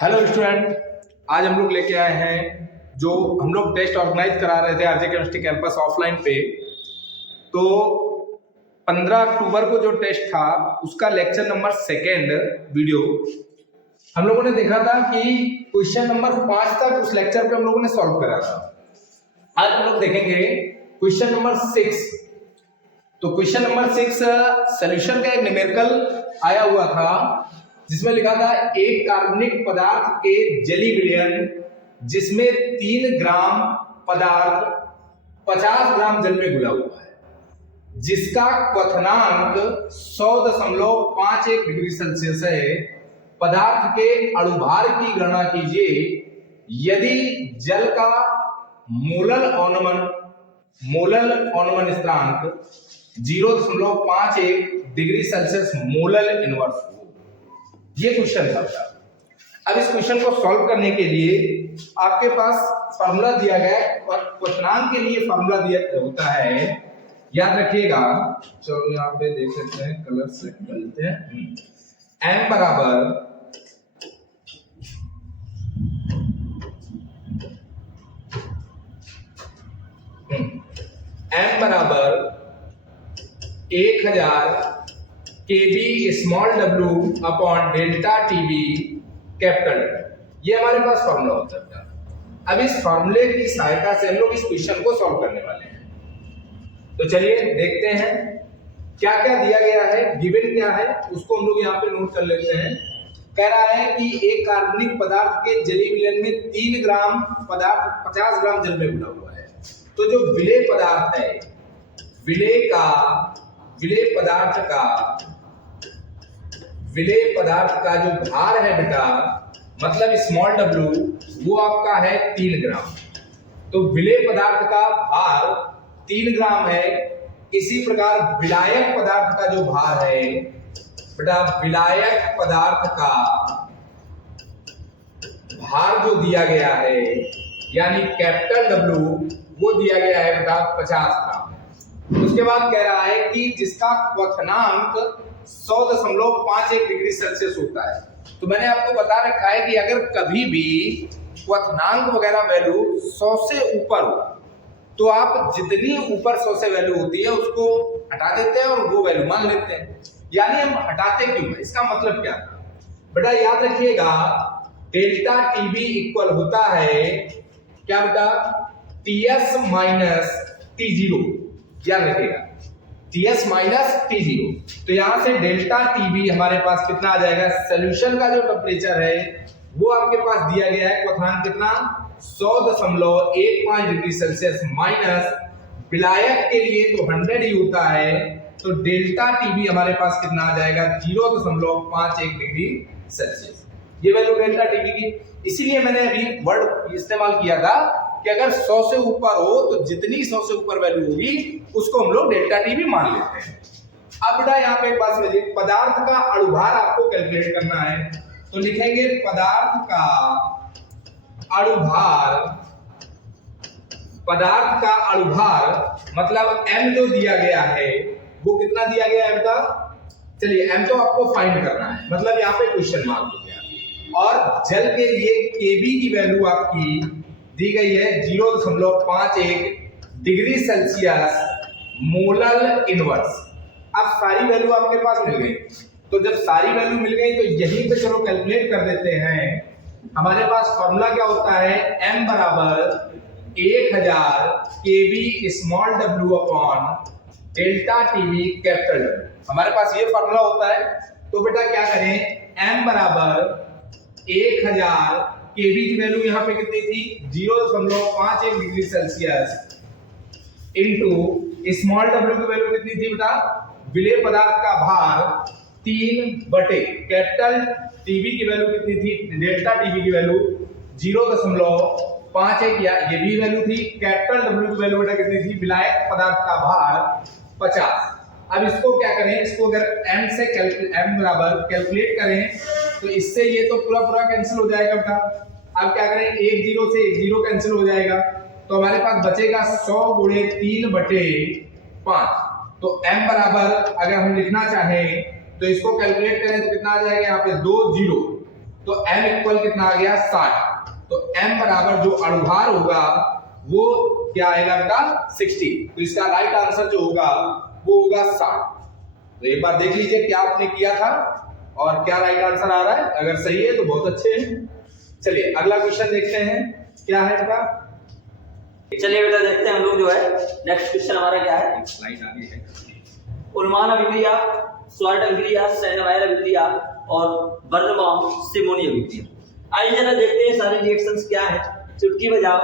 Hello student, आज हम लोग लेके आए हैं जो हम लोग टेस्ट ऑर्गेनाइज करा रहे थे आरजे केमिस्ट्री कैंपस ऑफलाइन पे। तो 15 अक्टूबर को जो टेस्ट था उसका लेक्चर नंबर 2 वीडियो हम लोगों ने देखा था कि क्वेश्चन नंबर 5 तक उस लेक्चर पे हम लोगों ने सॉल्व करा था। आज हम लोग देखेंगे क्वेश्चन नंबर 6। तो क्वेश्चन नंबर 6 सॉल्यूशन का एक न्यूमेरिकल आया हुआ था जिसमें लिखा था एक कार्बनिक पदार्थ के जली विलयन जिसमें 3 ग्राम पदार्थ 50 ग्राम जल में घुला हुआ है जिसका क्वथनांक 100.51 डिग्री सेल्सियस है। पदार्थ के अणुभार की गणना कीजिए यदि जल का मोलल अवनमन स्थिरांक 0.51 डिग्री सेल्सियस मोलल इनवर्स हो। ये क्वेश्चन था। अब इस क्वेश्चन को सॉल्व करने के लिए आपके पास फार्मूला दिया गया है और क्वथनांक के लिए फार्मूला दिया होता है, याद रखिएगा। चलो यहाँ पे देख सकते हैं, कलर से डालते हैं। m बराबर m बराबर 1000 KB small w upon delta TB capital. ये हमारे पास फॉर्मूला होता है। अब इस फॉर्मूले की सहायता से हम लोग इस क्वेश्चन को सॉल्व करने वाले हैं। तो चलिए देखते हैं क्या क्या दिया गया है, गिवन क्या है, उसको हम लोग यहाँ पे नोट कर लेते हैं। कह रहा है कि एक कार्बनिक पदार्थ के जली विलयन में 3 ग्राम पदार्थ 50 ग्राम जल में घुला हुआ है। तो जो विलेय पदार्थ है, विलेय पदार्थ का जो भार है बेटा, मतलब स्मॉल w, वो आपका है 3 ग्राम। तो विलेय पदार्थ का भार 3 ग्राम है। इसी प्रकार विलायक पदार्थ का जो भार है बेटा, विलायक पदार्थ का भार जो दिया गया है यानी कैपिटल W, वो दिया गया है बेटा 50 ग्राम। उसके बाद कह रहा है कि जिसका क्वथनांक 100.51 डिग्री सेल्सियस होता है। तो मैंने आपको बता रखा है कि अगर कभी भी क्वथनांक वगैरह वैल्यू 100 से ऊपर हो तो आप जितनी ऊपर 100 से वैल्यू होती है उसको हटा देते हैं और वो वैल्यू मान लेते हैं। यानी हम हटाते क्यों है, इसका मतलब क्या था बेटा, याद रखिएगा। डेल्टा टीबी इक्वल होता है क्या बेटा, टीएस माइनस टी0। याद रखिएगा, टीएस माइनस टी0। तो यहां से डेल्टा टीबी हमारे पास कितना आ जाएगा, सॉल्यूशन का जो टेम्परेचर है वो आपके पास दिया गया है, क्वथनांक कितना 100.15 डिग्री सेल्सियस, माइनस विलायक के लिए तो 100 ही होता है। तो डेल्टा टीबी हमारे पास कितना आ जाएगा, 0.51 डिग्री सेल्सियस। ये वैल्यू डेल्टा टीबी की। इसीलिए मैंने अभी वर्ड इस्तेमाल किया था कि अगर 100 से ऊपर हो तो जितनी 100 से ऊपर वैल्यू होगी उसको हम लोग डेल्टा टीबी मान लेते हैं। अब बेटा यहाँ पे एक बात समझिए, पदार्थ का अणुभार आपको कैलकुलेट करना है। तो लिखेंगे पदार्थ का अणुभार मतलब m जो दिया गया है वो कितना दिया गया है बेटा, चलिए m तो आपको फाइंड करना है, मतलब यहाँ पे क्वेश्चन मार्क हो गया। और जल के लिए kb की वैल्यू आपकी दी गई है 0.51 डिग्री सेल्सियस मोलल इनवर्स। अब सारी वैल्यू आपके पास मिल गई। तो जब सारी वैल्यू मिल गई तो यहीं पे चलो कैलकुलेट कर देते हैं। हमारे पास फॉर्मूला क्या होता है, m बराबर 1000 kV small w upon delta TB capital W। हमारे पास ये फॉर्मूला होता है। तो बेटा क्या करें, m बराबर 1000 केवी की वैल्यू यहाँ पे कितनी थी, 0.51 degree Celsius into small w की वैल्यू कितनी थी बेटा, विलेय पदार्थ का भार 3 बटे कैपिटल टीबी की वैल्यू कितनी थी, डेल्टा टीबी की वैल्यू 0.51, या ये भी वैल्यू थी। कैपिटल w की वैल्यू बेटा कितनी थी, विलायक पदार्थ का भार 50। अब इसको क्या करें, इसको अगर m से m बराबर कैलकुलेट करें तो इससे ये तो पूरा कैंसिल हो जाएगा बेटा। अब क्या करें, 1 0 से 1 0 कैंसिल हो जाएगा। तो हमारे पास बचेगा 100 गुणे 3 बटे 5। तो m बराबर अगर हम लिखना चाहें तो इसको कैलकुलेट करें तो कितना आ जाएगा, यहाँ पे 2 0 तो m इक्वल कितना आ गया 60। तो m बराबर जो अणुभार होगा वो क्या आएगा आपका 60। तो इसका राइट आंसर जो होगा वो होगा 60। तो एक बार देख लीजिए क्या आपने किया था और क्या राइट आंसर आ रहा है। अगर सही है तो बहुत अच्छे हैं। चलिए अगला क्वेश्चन देखते हैं क्या है इसका। चलिए बेटा देखते हैं हम लोग जो है नेक्स्ट क्वेश्चन हमारा क्या है। स्लाइड आगे है। उन्मान अभिक्रिया, स्वार्ट अभिक्रिया, सेनवायर अभिक्रिया और बर्नबाउम-सिमोनी अभिक्रिया। आइए जरा देखते हैं सारे रिएक्शंस क्या है। चुटकी बजाओ,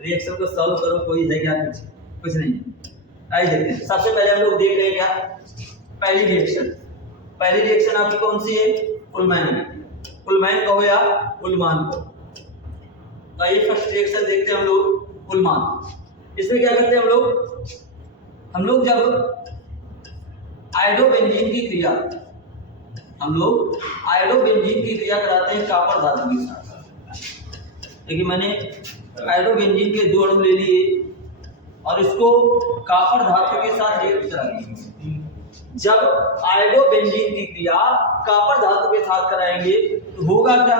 रिएक्शन को सॉल्व करो। कोई है क्या कुछ नहीं। आइए देखते हैं। सबसे पहले हम लोग देख रहे हैं क्या पहली रिएक्शन आपकी कौन सी है? उलमैन कहो या उलमान कहो। तो आइए फर्स्ट रिएक्शन देखते हैं हम लोग उलमान। इसमें क्या करते हैं हम लोग जब आयोडोबेंजीन की क्रिया कराते हैं कॉपर धातु के साथ। देखिए मैंने आयोडोबेंजीन के 2 अणु ले लिए और इसको कॉपर धातु के साथ रिएक्ट करा दिया। जब आयोडोबेंजीन की क्रिया कॉपर धातु के साथ कराएंगे तो होगा क्या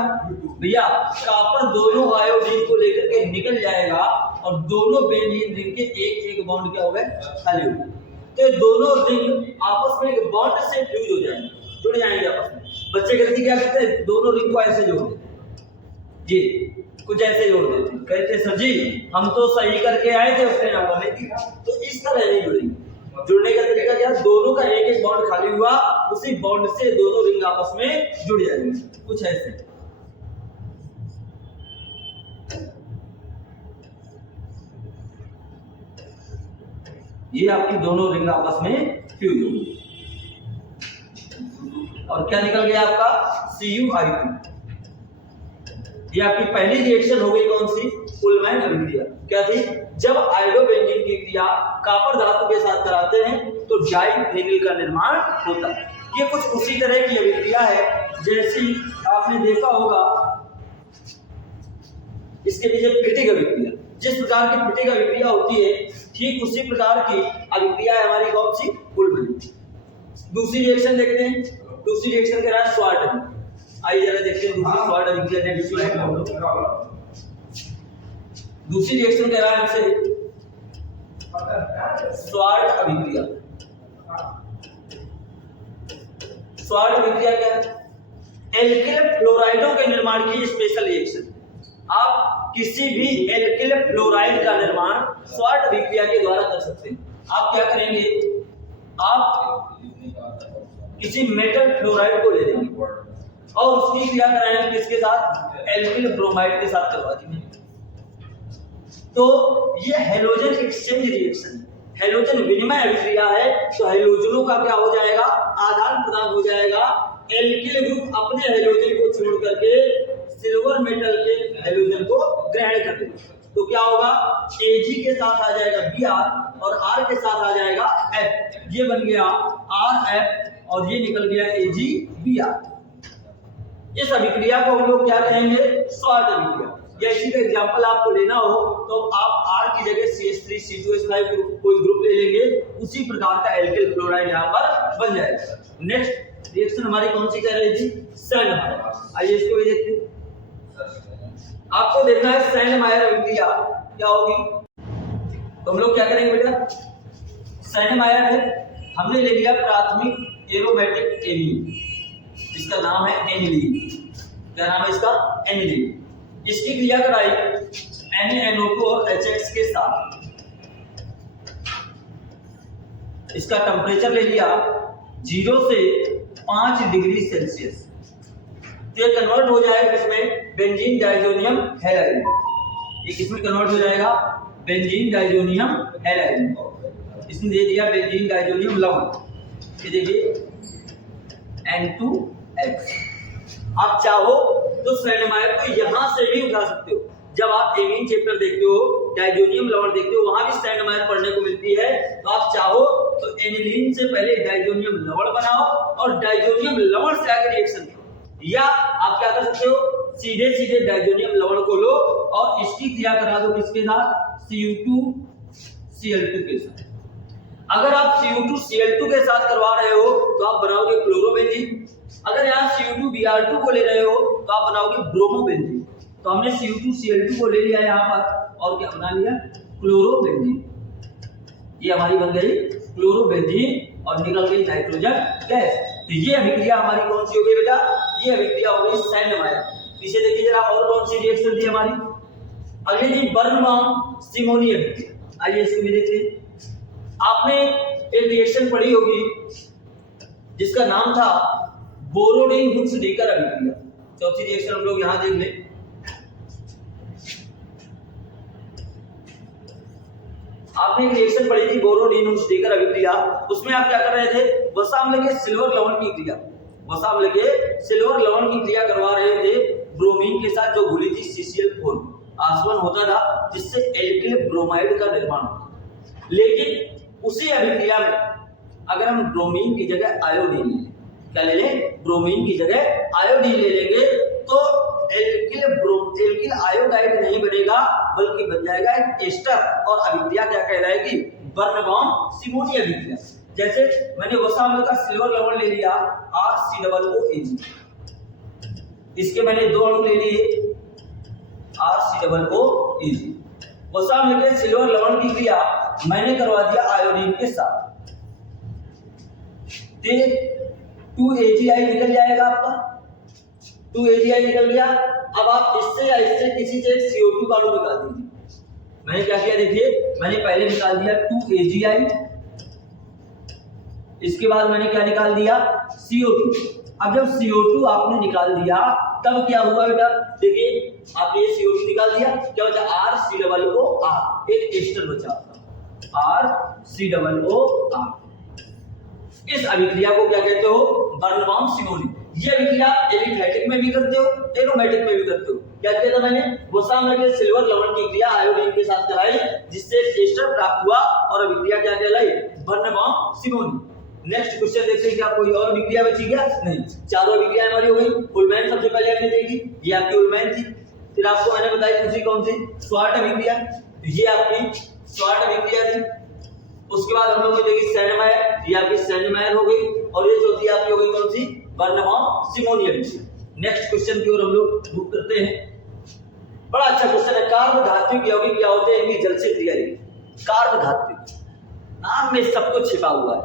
भैया? कॉपर दोनों आयोडीन को लेकर के निकल जाएगा और दोनों बेंजीन रिंग के एक बॉन्ड क्या हो गए? खाली हो गए। तो दोनों रिंग आपस में एक बॉन्ड से फ्यूज हो जाएंगे, जुड़ जाएंगे आपस में। बच्चे गलती क्या करते हैं? दोनों रिंग को ऐसे जोड़ देते जी, कुछ ऐसे जोड़ देते हैं। कहते सर जी हम तो सही करके आए थे, उसने नंबर नहीं दिया। तो इस तरह नहीं जुड़ेंगे। जुड़ने का तरीका क्या? दोनों का एक बॉन्ड खाली हुआ, उसी बॉन्ड से दोनों रिंग आपस में जुड़ जाएंगे, कुछ ऐसे। ये आपकी दोनों रिंग आपस में फ्यूज होगी और क्या निकल गया आपका? CuI2। ये आपकी पहली रिएक्शन हो गई कौन सी? उलमैन अभिक्रिया। क्या थी? जब आयोडोबेंजीन की क्रिया कॉपर धातु के साथ कराते हैं तो डाइफेनिल का निर्माण होता है। ये कुछ उसी तरह की अभिक्रिया है जैसी आपने देखा होगा इसके पीछे फिटिक अभिक्रिया। जिस प्रकार की फिटिक अभिक्रिया होती है ठीक उसी प्रकार की अभिक्रिया है हमारी कौन सी? उलमैन। दूसरी रिएक्शन देखते हैं। दूसरी रिएक्शन कह रहा है स्वार्ट। आइए जरा देखते हैं दूसरी स्वार्ट अभिक्रिया नेक्स्ट स्लाइड में हम लोग। दूसरी रिएक्शन कह रहा है हमसे स्वार्ट अभिक्रिया। स्वार्ट अभिक्रिया क्या है? एल्किल फ्लोराइडों के निर्माण की स्पेशल रिएक्शन। आप किसी भी एल्किल फ्लोराइड का निर्माण स्वार्ट अभिक्रिया के द्वारा कर सकते हैं। आप क्या करेंगे? आप किसी मेटल फ्लोराइड को ले लेंगे और उसकी क्रिया कराएंगे किसके साथ? एल्किल ब्रोमाइड के साथ करवा देंगे। तो ये हेलोजन एक्सचेंज रिएक्शन है, हेलोजन विनिमय अभिक्रिया है। तो हेलोजनों का क्या हो जाएगा? आदान प्रदान हो जाएगा। एल्किल ग्रुप अपने हेलोजन को छोड़ करके सिल्वर मेटल के हेलोजन को ग्रहण कर लेगा। तो क्या होगा? Ag के साथ आ जाएगा Br और R के साथ आ जाएगा F। ये बन गया RF और ये निकल गया AgBr। इस अभिक्रिया को हम लोग क्या कहेंगे? स्वार्ट अभिक्रिया। या इसी का एग्जांपल आपको लेना हो तो आप R की जगह CH3C2H5 कोई ग्रुप ले लेंगे, उसी प्रकार का एल्किल फ्लोराइड यहाँ पर बन जाएगा। नेक्स्ट रिएक्शन हमारी कौन सी कह रही थी? सेनमायर। आइए इसको भी देखते हैं। आपको देखना है सेनमायर अभिक्रिया क्या होगी। तो हम लोग क्या करेंगे बेटा? सेनमायर में हमने ले लिया प्राथमिक एरोमेटिक एमीन, इसका नाम है एनिलीन। क्या नाम है इसका? एनिलीन। इसकी क्रिया कराई NaNO2 और HX के साथ। इसका टेम्परेचर ले लिया 0 से 5 डिग्री सेल्सियस। तो ये कन्वर्ट हो जाएगा इसमें बेंजीन डाइजोनियम हैलाइड। ये किसमें कन्वर्ट हो जाएगा? Benzene diazonium halide. इसने दे दिया बेंजीन डाइजोनियम लवण। ये देखिए N2X। आप चाहो तो सेनमायर को यहां से भी उठा सकते हो। जब आप एमीन चैप्टर देखते हो, डाइजोनियम लवण देखते हो, वहां भी सेनमायर पढ़ने को मिलती है। तो आप चाहो तो एनिलीन से पहले डाइजोनियम लवण बनाओ और डाइजोनियम लवण से आगे रिएक्शन करो, या आप क्या कर सकते हो? सीधे सीधे डाइजोनियम लवण को लो और इसकी क्रिया करा दो किसके साथ? Cu2Cl2 के साथ। अगर आप Cu2Cl2 के साथ करवा रहे हो तो आप बनाओगे क्लोरोबेंजीन। अगर यहाँ CO2Br2 को ले रहे हो तो आप बनाओगे ब्रोमोबेंजीन। तो हमने CO2Cl2 को ले लिया यहाँ पर और क्या बना लिया, क्लोरोबेंजीन। ये हमारी बन गई क्लोरोबेंजीन और निकल गई नाइट्रोजन गैस। तो ये अभिक्रिया हमारी कौन सी हो गई बेटा, ये अभिक्रिया हो गई सैंडमायर। पीछे देखिए जरा और कौन सी रिएक्शन थी हमारी। अगली थी बर्नबाउम सिमोनी अभिक्रिया। आइए इसको भी देखते हैं। आपने एक रिएक्शन पढ़ी होगी जिसका नाम था बोरोडिन हुक्स-डीकर अभिक्रिया। चौथी रिएक्शन हम लोग यहां देख लें। आपने एक रिएक्शन पढ़ी थी बोरोडिन हुक्स-डीकर अभिक्रिया। उसमें आप क्या कर रहे थे, वसा अम्ल के सिल्वर लवण की क्रिया, वसा अम्ल के सिल्वर लवण की क्रिया करवा रहे थे ब्रोमीन के साथ जो घुली थी CCl4। आसवन होता था जिससे एल्किल ब्रोमाइड का निर्माण होता। लेकिन उसी अभिक्रिया में अगर हम ब्रोमीन की जगह आयोडीन ले लें, क्या ले लें, ब्रोमीन की जगह आयोडीन ले लेंगे तो एल्किल आयोडाइड नहीं बनेगा बल्कि बन जाएगा एक एस्टर। और अभिक्रिया क्या कहलाएगी, बर्नबाउम सिमोनी अभिक्रिया। जैसे मैंने वसा अम्ल का सिल्वर लवण ले लिया RCOOAg, इसके मैंने दो अणु ले लिए RCOOAg। वसा अम्ल के सिल्वर लवण की क्रिया मैंने करवा दिया आयोडीन के साथ, 2AgI निकल जाएगा आपका, 2AgI निकल गया। अब आप इससे या इससे किसी से CO2 का अणु निकाल दीजिए। मैंने क्या किया देखिए, मैंने पहले निकाल दिया 2AgI, इसके बाद मैंने क्या निकाल दिया CO2। अब जब CO2 आपने निकाल दिया तब क्या हुआ बेटा, देखिए आपने ये CO2 निकाल दिया, क्या बचा RCOOR, एक एस्टर बचा RCOOR। इस अभिक्रिया को क्या कहते हो, बर्नबाउम सिमोनी। ये अभिक्रिया एलिफैटिक में भी करते हो, एरोमेटिक में भी करते हो। क्या किया था मैंने, वसा अम्ल के सिल्वर लवण की क्रिया आयोडीन के साथ कराई जिससे एस्टर प्राप्त हुआ और अभिक्रिया क्या कहलाई, बर्नबाउम सिमोनी। नेक्स्ट क्वेश्चन देखते हैं, क्या कोई और अभिक्रिया बची क्या, नहीं, चारों अभिक्रिया हमारी हो गई। उलमैन सबसे पहले हमने देखी, ये आपकी उलमैन थी। फिर आपको मैंने बताई दूसरी कौन सी, स्वार्ट अभिक्रिया, ये आपकी स्वार्ट अभिक्रिया थी। उसके बाद हम लोगों ने देखी सैंडमायर, ये आपकी सैंडमायर हो गई। और ये चौथी आपकी हो गई कौन सी, बर्नबाउम सिमोनी अभिक्रिया। नेक्स्ट क्वेश्चन की ओर हम लोग मूव करते हैं। बड़ा अच्छा क्वेश्चन है, कार्ब धात्विक यौगिक क्या होते हैं, इनकी जल से क्रिया। कार्ब धात्विक, नाम में सब कुछ छिपा हुआ है।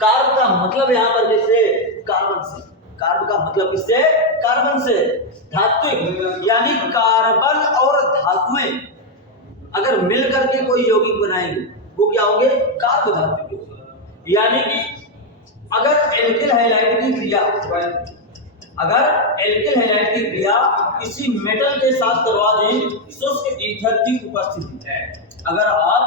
कार्ब का मतलब यहां पर जैसे कार्बन से, कार्ब का मतलब किससे, कार्बन से। धात्विक यानी कार्बन और धातुएं अगर मिलकर के कोई यौगिक बनाएंगे वो क्या होंगे, कार्ब धात्विक। यानी कि अगर एल्किल हैलाइड की क्रिया, अगर एल्किल हैलाइड की क्रिया किसी मेटल के साथ करवा दें शुष्क ईथर की उपस्थिति है, अगर आप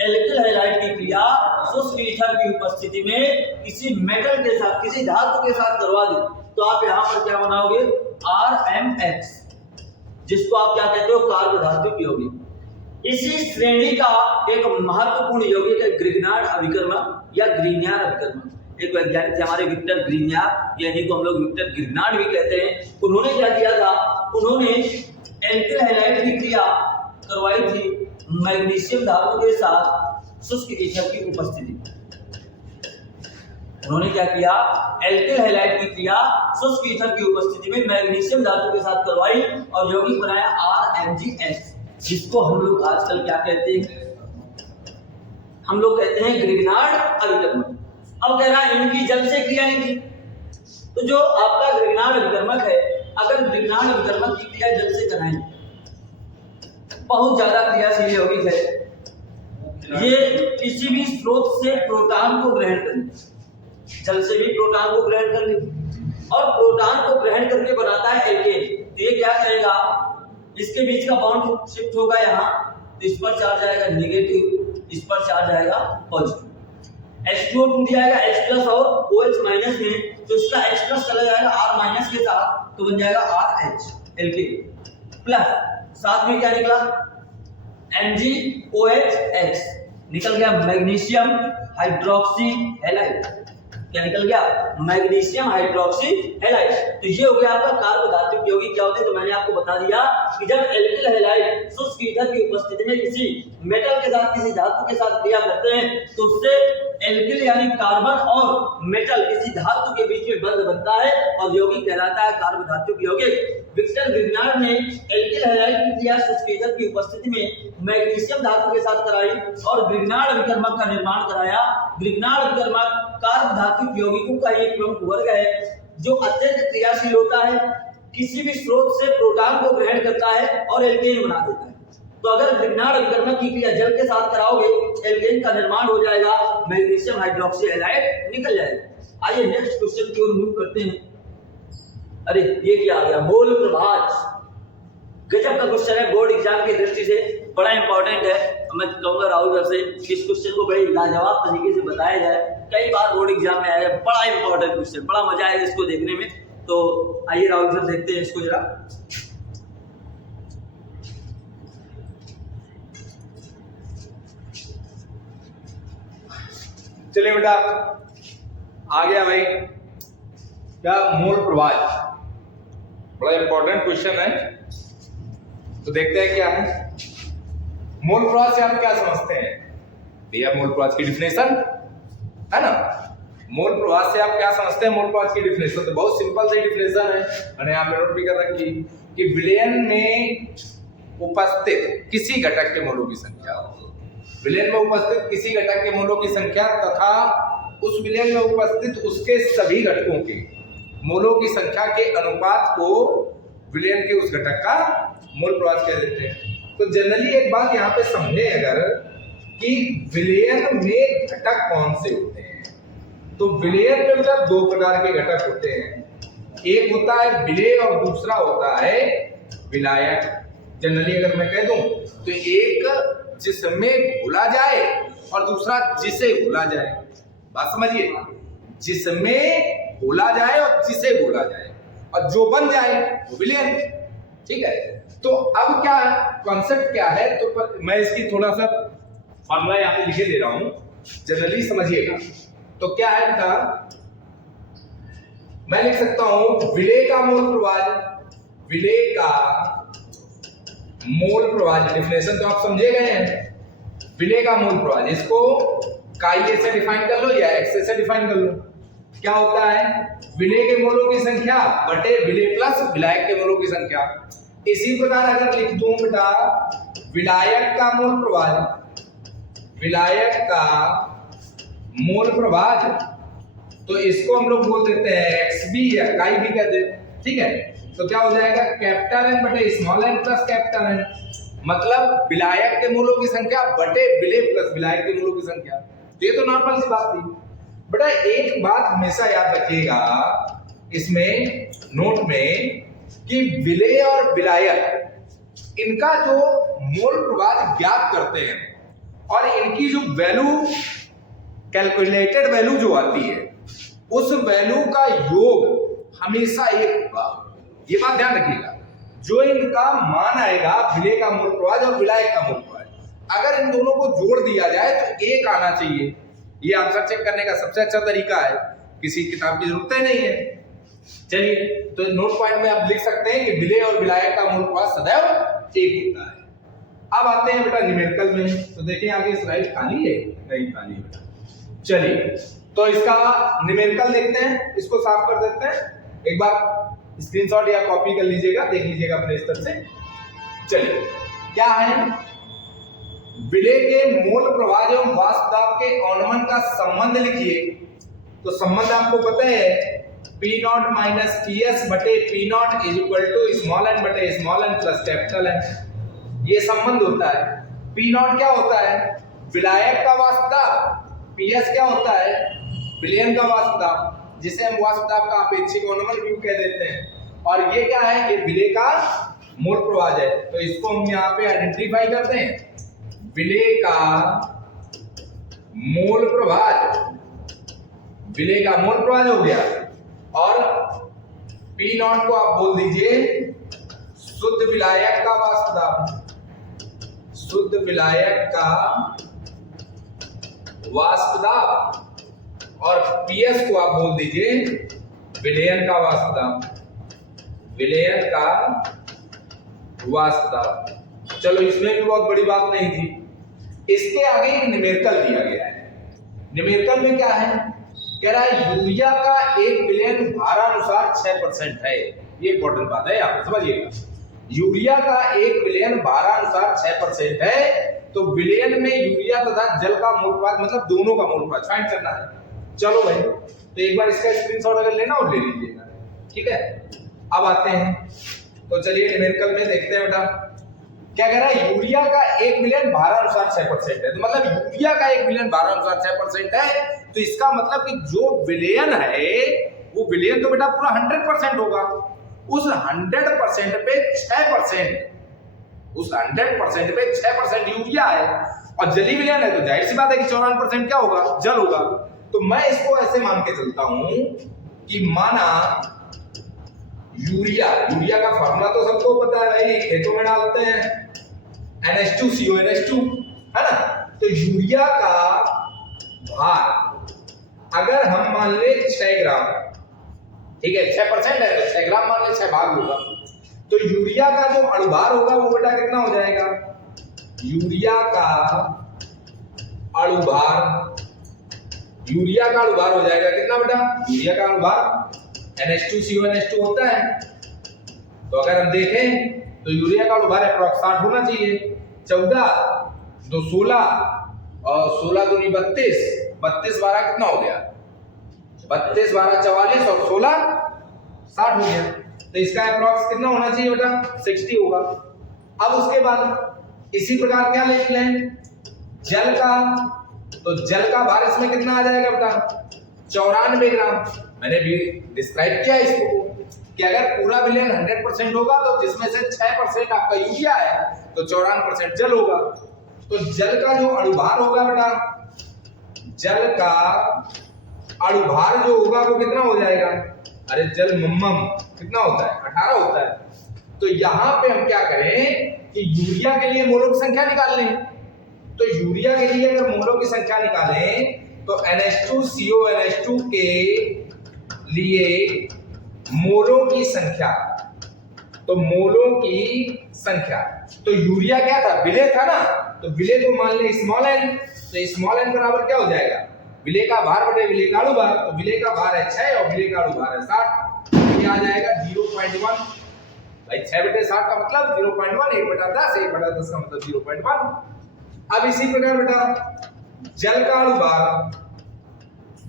एल्किल हैलाइड की क्रिया शुष्क ईथर की उपस्थिति में किसी मेटल के साथ, किसी धातु के साथ करवा दें तो आप यहाँ पर क्या बनाओगे, RMX, जिसको आप क्या कहते हो, कार्ब धात्विक यौगिक। इसी श्रेणी का एक महत्वपूर्ण यौगिक है ग्रिग्नार्ड अभिकर्मक या ग्रीनियर अभिकर्मक। एक वैज्ञानिक थे हमारे विक्टर ग्रीनियर, यानी को हम लोग विक्टर ग्रिग्नार्ड भी कहते हैं। उन्होंने क्या किया था, उन्होंने एल्किल हैलाइड की क्रिया करवाई थी मैग्नीशियम धातु के साथ शुष्क ईथर की उपस्थिति में। उन्होंने क्या किया, एल्किल हैलाइड की क्रिया शुष्क ईथर की उपस्थिति में मैग्नीशियम धातु के साथ करवाई और यौगिक बनाया RMgS, जिसको हम लोग आजकल क्या कहते हैं, हम लोग कहते हैं ग्रिग्नार्ड अभिकर्मक। अब कह रहा है इनकी जल से क्रिया नहीं थी, तो जो आपका ग्रिग्नार्ड अभिकर्मक है, अगर ग्रिग्नार्ड अभिकर्मक की क्रिया जल से कराएं, बहुत ज्यादा क्रियाशील यौगिक है, ये किसी भी स्रोत से प्रोटॉन को ग्रहण कर ले, जल से भी प्रोटॉन को ग्रहण कर ले और प्रोटॉन को ग्रहण करके बनाता है एल्केन। तो ये क्या करेगा, इसके बीच का बॉन्ड शिफ्ट होगा यहाँ, तो इस पर चार्ज आएगा नेगेटिव, इस पर चार्ज आएगा पॉजिटिव। H2O टूट जाएगा H+ और OH- में, तो इसका H+ चला जाएगा R- के साथ, तो बन जाएगा RH एल्केन प्लस साथ में क्या निकला, MgOH निकल गया मैग्नीशियम हाइड्रोक्सी हैलाइड। क्या निकल गया, मैग्नीशियम हाइड्रोक्सी हैलाइड। तो ये हो गया आपका कार्ब धात्विक यौगिक क्या होते हैं। तो मैंने आपको बता दिया कि जब एल्किल हैलाइड शुष्क ईथर की उपस्थिति में किसी मेटल के साथ, किसी धातु के साथ क्रिया करते हैं तो उससे एल्किल यानी कार्बन और मेटल किसी धातु के बीच में बंध बनता है और यौगिक कहलाता है कार्बोधातुक यौगिक। विक्टर ग्रिग्नार्ड ने एल्किल हैलाइड की क्रिया सुस्केजर की उपस्थिति में मैग्नीशियम धातु के साथ कराई और ग्रिग्नार्ड विकर्मक का निर्माण कराया। ग्रिग्नार्ड विकर्मक कार्बोधातुक यौगिकों का एक प्रमुख वर्ग है जो अत्यंत क्रियाशील होता है, किसी भी स्रोत से प्रोटॉन को ग्रहण करता है और एल्केन बना देता है। तो अगर ग्रिग्नार्ड विकर्मक की क्रिया जल के साथ कराओगे एल्केन का निर्माण हो जाएगा, मैग्नीशियम हाइड्रोक्सी हैलाइड निकल जाएगा। आइए नेक्स्ट क्वेश्चन की ओर मूव करते हैं। अरे ये क्या आ गया, मोल प्रभाज। गजब का क्वेश्चन है, बोर्ड एग्जाम की दृष्टि से बड़ा इंपॉर्टेंट है। मैं कहूंगा राहुल सर से इस क्वेश्चन को बड़े लाजवाब तरीके से बताया जाए। कई बार बोर्ड एग्जाम में आया है, बड़ा इंपॉर्टेंट क्वेश्चन, बड़ा मजा आएगा इसको देखने में। तो आइए राहुल सर देखते हैं इसको जरा। चलिए बेटा आ गया भाई, क्या मोल प्रवाह, बड़ा इंपॉर्टेंट क्वेश्चन है। तो देखते हैं क्या है मोल प्रवाह से आप क्या समझते हैं भैया। मोल प्रवाह की डिफिनेशन है ना, मोल प्रवाह से आप क्या समझते हैं। मोल प्रवाह की डिफिनेशन तो बहुत सिंपल सी डिफिनेशन है, मैंने यहाँ पे नोट भी कर रखी कि विलयन में उपस्थित किसी घटक के मोलों की संख्या, विलयन में उपस्थित किसी घटक के मोलों की संख्या तथा उस विलयन में उपस्थित उसके सभी घटकों के मोलों की संख्या के अनुपात को विलयन के उस घटक का मोल प्रवाह कह देते हैं। तो जनरली एक बात यहाँ पे समझे अगर कि विलयन में घटक कौन से होते हैं, तो विलयन में मतलब दो प्रकार के घटक होते हैं, एक होता है विलेय और दूसरा होता है विलायक। जनरली अगर मैं कह दूं तो एक जिसमें घोला जाए और दूसरा जिसे घोला जाए। बात समझिए, जिसमें घोला जाए और जिसे घोला जाए और जो बन जाए वो विलयन। ठीक है, तो अब क्या कॉन्सेप्ट क्या है, तो मैं इसकी थोड़ा सा फॉर्मूला यहाँ पे लिखे दे रहा हूं, जनरली समझिएगा। तो क्या है बेटा, मैं लिख सकता हूं विलेय का मोल प्रवाह, विलेय का मोल प्रवाह डिफिनेशन तो आप समझे गए हैं। विलेय का मोल प्रवाह, इसको काई से डिफाइन कर लो या एक्स से डिफाइन कर लो। क्या होता है, विलेय के मोलों की संख्या बटे विलेय प्लस विलायक के मोलों की संख्या। इसी प्रकार अगर लिख दूं बेटा विलायक का मोल प्रवाह, विलायक का मोल प्रवाह, तो इसको हम लोग बोल देते हैं एक्स बी या काई भी कहते हैं। ठीक है, तो क्या हो जाएगा कैपिटल एन बटे small n plus capital N, मतलब विलायक के मूलों की संख्या बटे विलेय प्लस विलायक के मूलों की संख्या। ये तो नॉर्मल सी बात थी बेटा। एक बात हमेशा याद रखिएगा इसमें नोट में कि विलेय और विलायक इनका जो मोल प्रवाह ज्ञात करते हैं और इनकी जो वैल्यू कैलकुलेटेड वैल्यू जो आती है उस वैल्यू का योग हमेशा एक होगा। ये बात ध्यान रखिएगा, जो इनका मान आएगा विलेय का मोल प्रवाह और विलायक का मोल प्रवाह, अगर इन दोनों को जोड़ दिया जाए तो एक आना चाहिए। ये आंसर चेक करने का सबसे अच्छा तरीका है, किसी किताब की जरूरत ही नहीं है। चलिए, तो नोट पॉइंट में आप लिख सकते हैं कि विलेय और विलायक का मोल प्रवाह सदैव एक होता है। अब आते हैं बेटा न्यूमेरिकल में, तो देखें आगे स्लाइड खाली है, नहीं खाली है बेटा। चलिए, तो इसका न्यूमेरिकल देखते हैं, इसको साफ कर देते हैं। एक बार स्क्रीनशॉट या कॉपी कर लीजिएगा, देख लीजिएगा अपने स्तर से। चलिए, क्या है, विलेय के मोल प्रवाह एवं वाष्प दाब के अनुमान का संबंध लिखिए। तो संबंध आपको पता है P नॉट माइनस PS बटे P nought is equal to small n बटे small n plus capital N। ये संबंध होता है। P नॉट क्या होता है, विलायक का वाष्प दाब, PS क्या होता है, विलयन का वाष्प दाब, जिसे हम वाष्प दाब का अपेक्षिक अनुमान भी कह देते हैं। और ये क्या है, ये विलेय का मोल प्रवाह है। तो इसको हम यहाँ पे आइडेंटिफाई करते हैं, विलेय का मोल प्रवाह, विलेय का मोल प्रवाह हो गया। और P नॉट को आप बोल दीजिए शुद्ध विलायक का वाष्प दाब, शुद्ध विलायक का वाष्प दाब, और PS को आप बोल दीजिए विलयन का वाष्प दाब, विलयन का वाष्प दाब। चलो, इसमें भी बहुत बड़ी बात नहीं थी। इसके आगे एक न्यूमेरिकल दिया गया है। न्यूमेरिकल में क्या है, कह रहा है यूरिया का 1 बिलियन भारानुसार 6% है। ये इंपॉर्टेंट बात है, आप समझिएगा। यूरिया का 1 बिलियन भारानुसार 6% है, तो बिलियन में यूरिया तथा जल का मोलभार मतलब दोनों का मोलभार फाइंड करना है। चलो भाई, तो एक बार इसका स्क्रीनशॉट अगर लेना हो ले लीजिएगा, ठीक है। अब आते हैं, तो चलिए न्यूमेरिकल में देखते हैं बेटा क्या कह रहा है। यूरिया का 1 बिलियन भारानुसार 6% है, तो मतलब यूरिया का 1 बिलियन भारानुसार 6% है, तो इसका मतलब कि जो विलयन है वो विलयन तो बेटा पूरा 100% होगा। उस 100% पे 6%, उस 100% पे 6% यूरिया है, और जली विलयन है, तो जाहिर सी बात है कि 94% क्या होगा, जल होगा। तो मैं इसको ऐसे मान के चलता हूं कि माना यूरिया का फार्मूला तो सबको पता है भाई, खेतों में डालते हैं NH2CO NH2, है ना। तो यूरिया का भार अगर हम मान ले 6 ग्राम, ठीक है, 6% है तो 6 ग्राम मान ले, 6 भाग होगा, तो यूरिया का जो अणुभार होगा वो बेटा कितना हो जाएगा, यूरिया का अणुभार हो जाएगा कितना बेटा, यूरिया का अणुभार NH2CO NH2 होता है, तो अगर हम देखें तो यूरिया का अणुभार अप्रॉक्स 60 होना चाहिए। 14 2 16 और 16 दूनी 32, 32 12 कितना हो गया, 32 12 44 और 16 60 हो गया। तो इसका अप्रॉक्स कितना होना चाहिए बेटा, 60 होगा। अब उसके बाद इसी प्रकार क्या ले लें, जल का, तो जल का भार इसमें कितना आ जाएगा बेटा, 94 ग्राम। मैंने भी डिस्क्राइब किया इसको कि अगर पूरा विलयन 100% होगा तो जिसमें से 6% आपका यूरिया है तो 94% जल होगा। तो जल का जो अणुभार होगा बेटा, जल का अणुभार जो होगा वो कितना हो जाएगा, अरे जल मम्मम कितना होता है, 18 होता है। तो यहां पे हम क्या करें कि यूरिया के लिए मोलों की संख्या निकाल लें। तो यूरिया के लिए अगर मोलों की संख्या निकालें तो NH2CO NH2 के लिए मोलों की संख्या, तो मोलों की संख्या, तो यूरिया क्या था, विलेय था ना, तो विलेय को मान ले स्मॉल n, तो स्मॉल n बराबर क्या हो जाएगा, विलेय का भार बटे विलेय का अणुभार। तो विलेय का भार है 6 और विलेय का अणुभार है 60, ये आ जाएगा 0.1 भाई। 6 बटे 60 का मतलब 0.1, 1/10, 1/10 का मतलब 0.1। अब इसी प्रकार बेटा जल का अणुभार,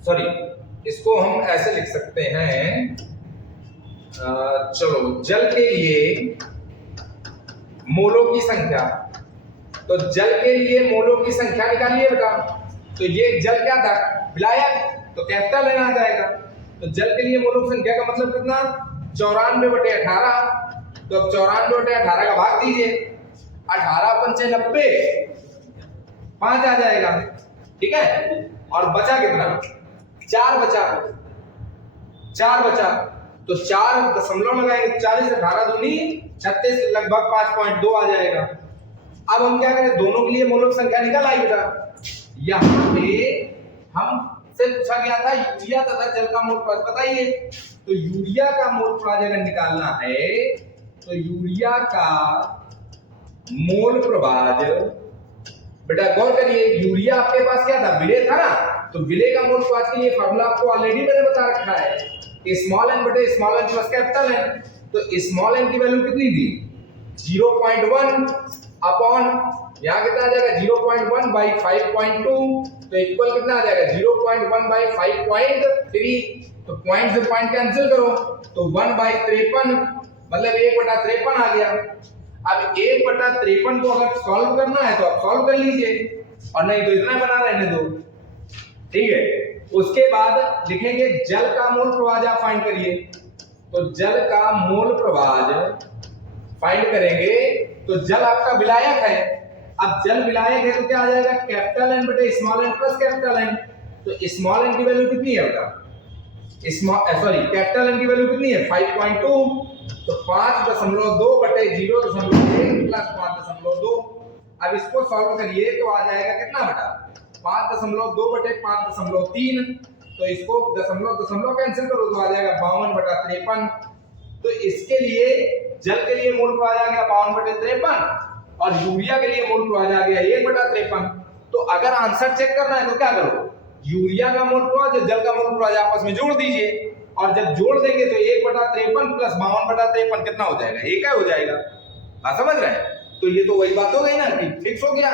सॉरी इसको हम ऐसे लिख सकते हैं, चलो जल के लिए मोलों की संख्या, तो जल के लिए मोलों की संख्या निकालिए बेटा। तो ये जल क्या था, विलायक, तो कैपिटल लेना आ जाएगा। तो जल के लिए मोलों की संख्या का मतलब कितना, 94/18। तो अब 94/18 का भाग दीजिए, 18 पंचे 90, 5 आ जाएगा, ठीक है। और बचा कितना, 4 बचा, तो 4 दशमलव लगाएंगे, 40 18 दूनी 36, लगभग 5.2 आ जाएगा। अब हम क्या करें, दोनों के लिए मोलों की संख्या निकाल आई बेटा। यहाँ पे हम से पूछा गया था यूरिया तथा जल का मोल प्रभाज बताइए। तो यूरिया का मोल प्रभाज अगर निकालना है तो यूरिया का मोल प्रभाज, बेटा गौर करिए, यूरिया आपके पास क्या था, विलेय था ना, तो विलेय का मोल प्रभाज के लिए फार्मूला आपको ऑलरेडी मैंने बता रखा है, स्मॉल n बटे small n plus capital N। तो स्मॉल n की वैल्यू कितनी थी, 0.1 अपॉन यहाँ कितना आ जाएगा 0.1 बाई 5.2, तो इक्वल कितना आ जाएगा 0.1 बाई 5.3। तो पॉइंट से पॉइंट कैंसिल करो तो 1/53 मतलब 1/53 आ गया। अब 1/53 को अगर सॉल्व करना है तो आप सॉल्व कर लीजिए, और नहीं तो इतना बना रहने दो, ठीक है। उसके बाद लिखेंगे जल का मोल प्रभाज आप फाइंड करिए। तो जल का मोल प्रभाज फाइंड करेंगे तो जल आपका विलायक है। अब जल विलायक है तो क्या आ जाएगा, कैपिटल N बटे small n plus capital N। तो स्मॉल n की वैल्यू कितनी है बेटा, कैपिटल N की वैल्यू कितनी है 5.2, तो 5.2 बटे 0.1 प्लस 5.2। अब इसको सॉल्व करिए तो आ जाएगा कितना बेटा, 5.2 बटे 5.3, तो इसको दशमलव कैंसिल करो तो आ जाएगा 52/53। तो इसके लिए जल के लिए मोल प्रभाज आ गया 52/53 और यूरिया के लिए मोल प्रभाज आ गया 1/53। तो अगर आंसर चेक करना है तो क्या करो, यूरिया का मोल प्रवाह जल का मोल प्रवाह आपस में जोड़ दीजिए, और जब जोड़ देंगे तो 1/53 प्लस 52/53 कितना हो जाएगा, 1 हो जाएगा। बात समझ रहे हैं? तो ये तो वही बात हो गई ना कि फिक्स हो गया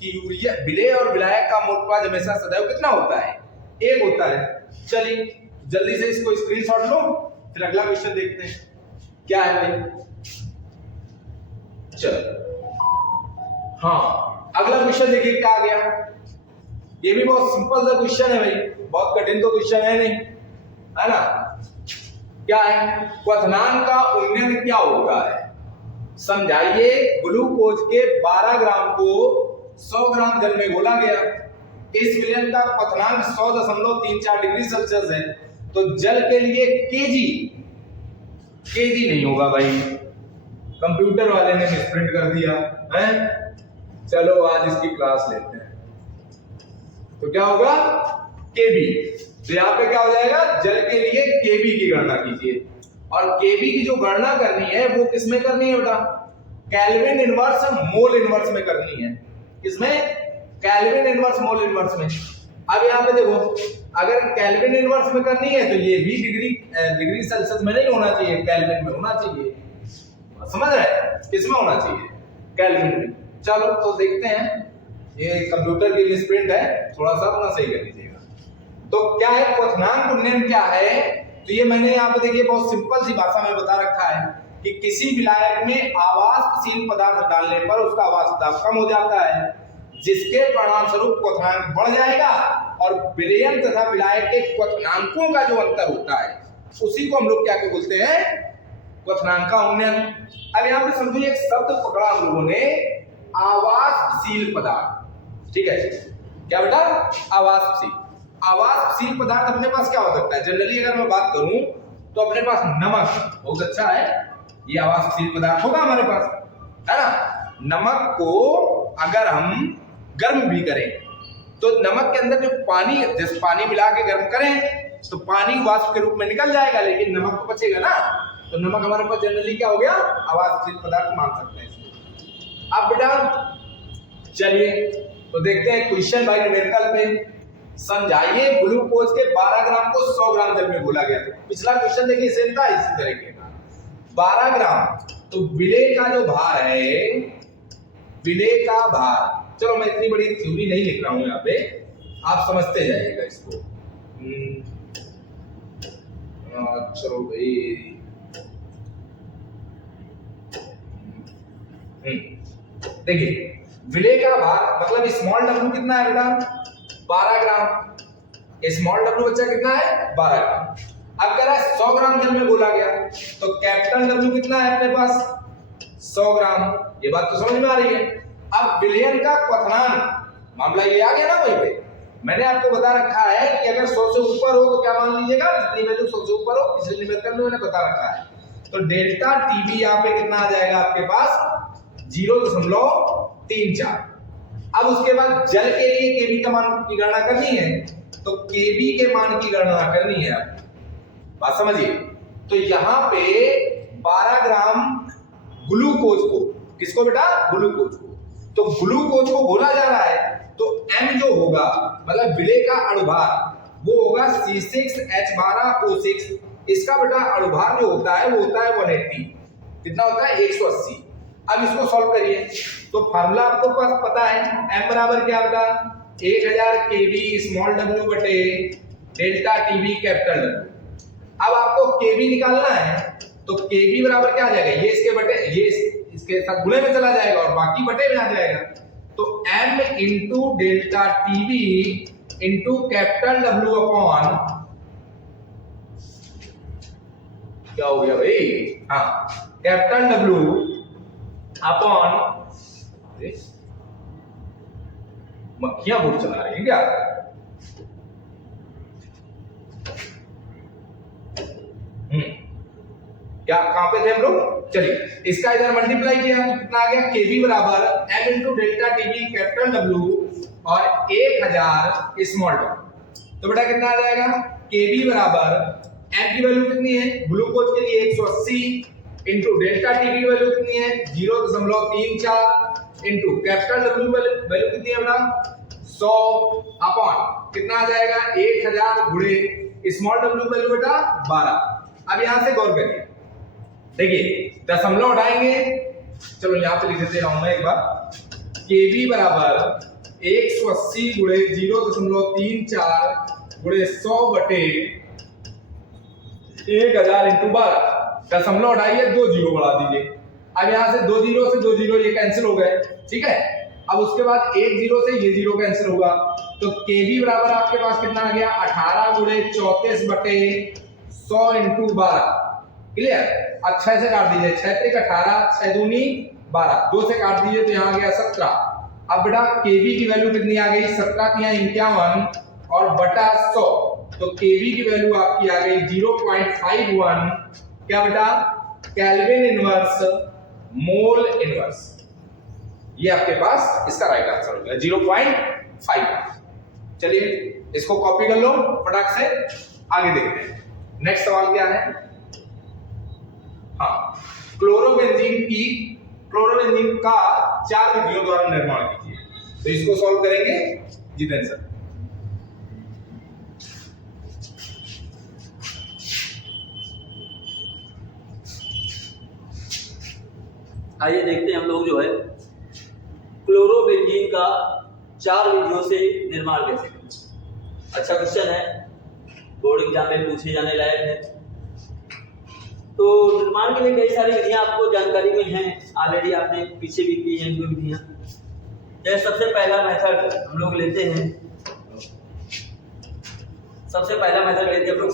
कि यूरिया विलेय और विलायक का मोल प्रवाह हमेशा सदैव कितना होता है, 1 होता है। चलिए जल्दी से इसको स्क्रीनशॉट लो, फिर अगला क्वेश्चन देखते हैं क्या है भाई। चलो हाँ, अगला क्वेश्चन देखिए क्या आ गया। ये भी बहुत सिंपल सा क्वेश्चन है भाई, बहुत कठिन तो क्वेश्चन है नहीं, है ना। क्या है, क्वथनांक का उन्नयन क्या होता है, समझाइए। ग्लूकोज के 12 ग्राम को 100 ग्राम जल में घोला गया, इस विलयन का क्वथनांक 100.34 डिग्री सेल्सियस है, तो जल के लिए केजी नहीं होगा भाई, कंप्यूटर वाले ने मिसप्रिंट कर दिया है। चलो आज इसकी क्लास लेते हैं, तो क्या होगा, केबी। तो यहाँ पे क्या हो जाएगा, जल के लिए केबी की गणना कीजिए, और केबी की जो गणना करनी है वो किसमें करनी है बेटा, केल्विन इनवर्स मोल इनवर्स में करनी है। किसमें, केल्विन इनवर्स मोल इनवर्स में। अब यहाँ पे देखो, अगर केल्विन इनवर्स में करनी है तो ये भी डिग्री सेल्सियस में नहीं होना चाहिए, केल्विन में होना चाहिए। समझ रहे हैं, किसमें होना चाहिए, केल्विन में। चलो तो देखते हैं, ये कंप्यूटर की मिसप्रिंट है, थोड़ा सा अपना सही कर लीजिएगा। तो क्या है, क्वथनांक उन्नयन क्या है, तो ये मैंने यहाँ पे देखिए बहुत सिंपल सी भाषा में बता रखा है कि किसी विलायक में आवासशील पदार्थ डालने पर उसका आवास दाब कम हो जाता है, जिसके परिणाम स्वरूप क्वथनांक बढ़ जाएगा, और विलयन तथा विलायक के क्वथनांकों का जो अंतर होता है उसी को हम लोग क्या बोलते हैं, क्वथनांक का उन्नयन। अब यहाँ पे समझो एक शब्द पकड़ा हम लोगों ने, आवासशील पदार्थ। ठीक है, क्या बेटा, आवासशील। आवासशील पदार्थ अपने पास क्या हो सकता है, जनरली अगर मैं बात करूं तो अपने पास नमक बहुत अच्छा है, ये आवासशील पदार्थ होगा हमारे पास, है ना। नमक को अगर हम गर्म भी करें तो नमक के अंदर जो पानी, जैसे पानी मिला के गर्म करें तो पानी वाष्प के रूप में निकल जाएगा, लेकिन नमक तो बचेगा ना। तो नमक हमारे पास जनरली क्या हो गया, आवासशील पदार्थ मान सकते हैं इसको। अब बेटा चलिए तो देखते हैं क्वेश्चन भाई न्यूमेरिकल पे, समझाइए ग्लूकोज के 12 ग्राम को 100 ग्राम जल में घोला गया। पिछला क्वेश्चन देखिए सेम था इसी तरीके का, 12 ग्राम। तो विलेय का जो भार है, विलेय का भार, चलो मैं इतनी बड़ी थ्योरी नहीं लिख रहा हूं यहाँ पे, आप समझते जाइएगा इसको। चलो भाई, देखिए विलेय का भार मतलब स्मॉल w कितना है बेटा, 12 ग्राम। स्मॉल w बच्चा कितना है, 12 ग्राम। अब कह रहा है 100 ग्राम जल में घोला गया, तो कैपिटल W कितना है अपने पास, 100 ग्राम। ये बात तो समझ में आ रही है। अब विलयन का क्वथनांक मामला ये आ गया ना, वहीं पे मैंने आपको बता रखा है कि अगर 100 से ऊपर हो तो क्या मान लीजिएगा, जितनी वैल्यू 100 से ऊपर हो, पिछले न्यूमेरिकल में मैंने बता रखा है। तो डेल्टा टीबी यहाँ पे कितना आ जाएगा आपके पास, 0.34। अब उसके बाद जल के लिए केबी का मान की गणना करनी है, तो केबी के मान की गणना करनी है। बात समझिए, तो यहाँ पे 12 ग्राम ग्लूकोज को, किसको बेटा, ग्लूकोज को, तो ग्लूकोज को घोला जा रहा है, तो M जो होगा मतलब विलेय का अणुभार वो होगा C6H12O6। इसका बेटा अणुभार जो होता है वो होता है 180, कितना होता है, 180। अब इसको सॉल्व करिए, तो फार्मूला आपको पास पता है, M बराबर क्या होता है, 1000 kV स्मॉल w बटे डेल्टा टीबी कैपिटल W। अब आपको kV निकालना है, तो kV बराबर क्या आ जाएगा, ये इसके बटे, ये इसके साथ गुणे में चला जाएगा और बाकी बटे में आ जाएगा। तो M into delta TB into capital W upon, क्या हो गया भाई, हाँ, कैपिटल W अपॉन, मक्खियां बोर्ड चला रही है क्या, क्या कहां पे थे हम लोग, चलिए इसका इधर मल्टीप्लाई किया तो कितना आ गया, केवी बराबर m into delta TB capital W और 1000 स्मॉल w। तो बेटा कितना आ जाएगा, केवी बराबर m की वैल्यू कितनी है, ग्लूकोज के लिए 180 इंटू डेल्टा टीबी की वैल्यू कितनी है 0.34 इंटू कैपिटल W वैल्यू कितनी है बेटा 100 अपॉन कितना आ जाएगा 1000 गुणे स्मॉल w वैल्यू बेटा 12। अब यहां से गौर करिए, देखिए दशमलव उठाएंगे, चलो यहां पे लिख देते हूं मैं एक बार, kb बराबर 180 गुणे 0.34 गुणे 100 बटे 1000 इंटू 12। दशमलव उठाइए, 2 जीरो बढ़ा दीजिए। अब यहां से 2 जीरो से 2 जीरो ये कैंसिल हो गए, ठीक है। अब उसके बाद 1 जीरो से ये जीरो कैंसिल होगा, तो kb बराबर आपके पास कितना आ गया 18 गुणे 34 बटे 100 इंटू 12। क्लियर। अब 6 से काट दीजिए, 6 3 18, 6 दूनी 12, 2 से काट दीजिए तो यहाँ आ गया 17। अब बेटा kb की वैल्यू कितनी आ गई 17 51 और बटा 100, तो kb की वैल्यू आपकी आ गई 0.51 क्या बेटा केल्विन इनवर्स मोल इनवर्स। ये आपके पास इसका राइट आंसर हो गया 0.51। चलिए इसको कॉपी कर लो फटाक से, आगे देखते हैं। नेक्स्ट सवाल क्या है, हाँ क्लोरोबेंजीन का 4 विधियों द्वारा निर्माण कीजिए। तो इसको सॉल्व करेंगे जितेंद्र सर। आइए देखते हैं हम लोग जो है क्लोरोबेंजीन का 4 विधियों से निर्माण कैसे करें। अच्छा क्वेश्चन है, बोर्ड एग्जाम में पूछे जाने लायक है। तो निर्माण के लिए कई सारी विधियां आपको जानकारी में हैं, ऑलरेडी आपने पीछे भी की हैं इनको विधियां। जैसे सबसे पहला मेथड हम लोग लेते हैं, हम लोग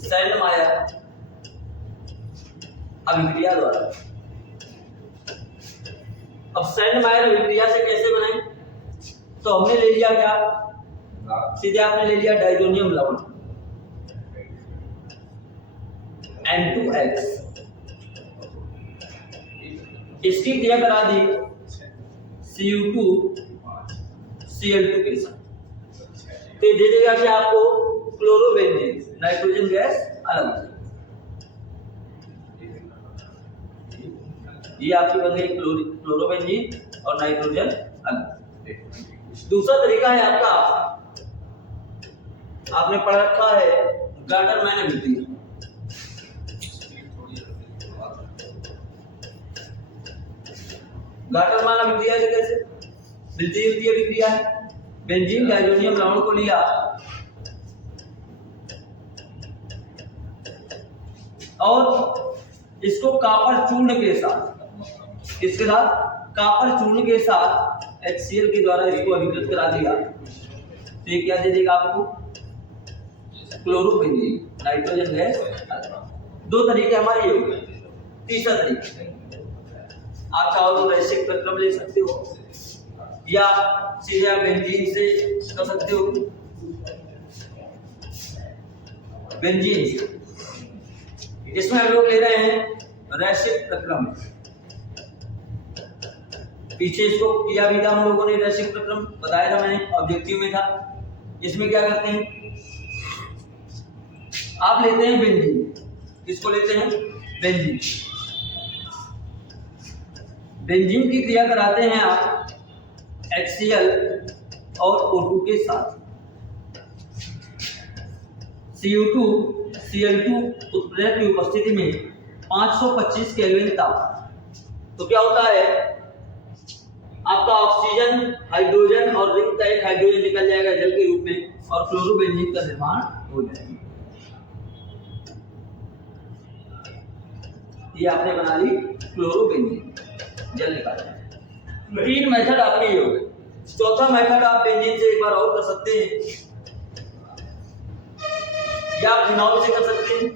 सैंडमायर अभिक्रिया द्वारा। अब सैंडमायर अभिक्रिया से कैसे बनाए, तो हमने ले लिया क्या, सीधे आपने ले लिया डाइजोनियम लवण N2X, इसकी क्रिया करा दी Cu2 Cl2 के साथ, तो दे देगा कि आपको क्लोरोबेंजीन, नाइट्रोजन गैस अलग हो जाएगी। ये आपकी बन गई क्लोरोबेंजीन और नाइट्रोजन अलग। दूसरा तरीका है आपका, आपने पढ़ रखा है गाटरमैन अभिक्रिया। गाटरमैन अभिक्रिया से कैसे मिलती जुलती अभिक्रिया है। बेंजीन डाइजोनियम लवण को लिया और इसको कापर चूर्ण के साथ, किसके साथ, कापर चूर्ण के साथ HCl के द्वारा इसको अभिकृत करा दिया, तो ये क्या दे देगा आपको क्लोरोबेंजीन, नाइट्रोजन गैस। 2 तरीके हमारे ये हो गए। तीसरा तरीका आप चाहो तो वैश्विक प्रक्रम ले सकते हो या सीधे आप बेंजीन से कर सकते हो। बेंजीन से इसमें हम लोग ले रहे हैं रैसिक प्रक्रम, पीछे इसको किया भी था हम लोगों ने, रैसिक प्रक्रम बताया था मैंने, ऑब्जेक्टिव में था। इसमें क्या करते हैं, आप लेते हैं बेंजीन, किसको लेते हैं बेंजीन, बेंजीन की क्रिया कराते हैं आप HCl और O2 के साथ। Cu2 Cl2 उत्प्रेरक की उपस्थिति में 525 केल्विन तापमान, तो क्या होता है आपका ऑक्सीजन, हाइड्रोजन और रिंग का एक हाइड्रोजन निकल जाएगा जल के रूप में और क्लोरोबेंजीन का निर्माण हो जाएगा। ये आपने बना ली क्लोरोबेंजीन, जल निकाला। 3 मेथड आपके ये हो गए। चौथा मेथड आप बेंजीन से एक बार और कर सकते हैं या आप फिनॉल से कर सकते हैं।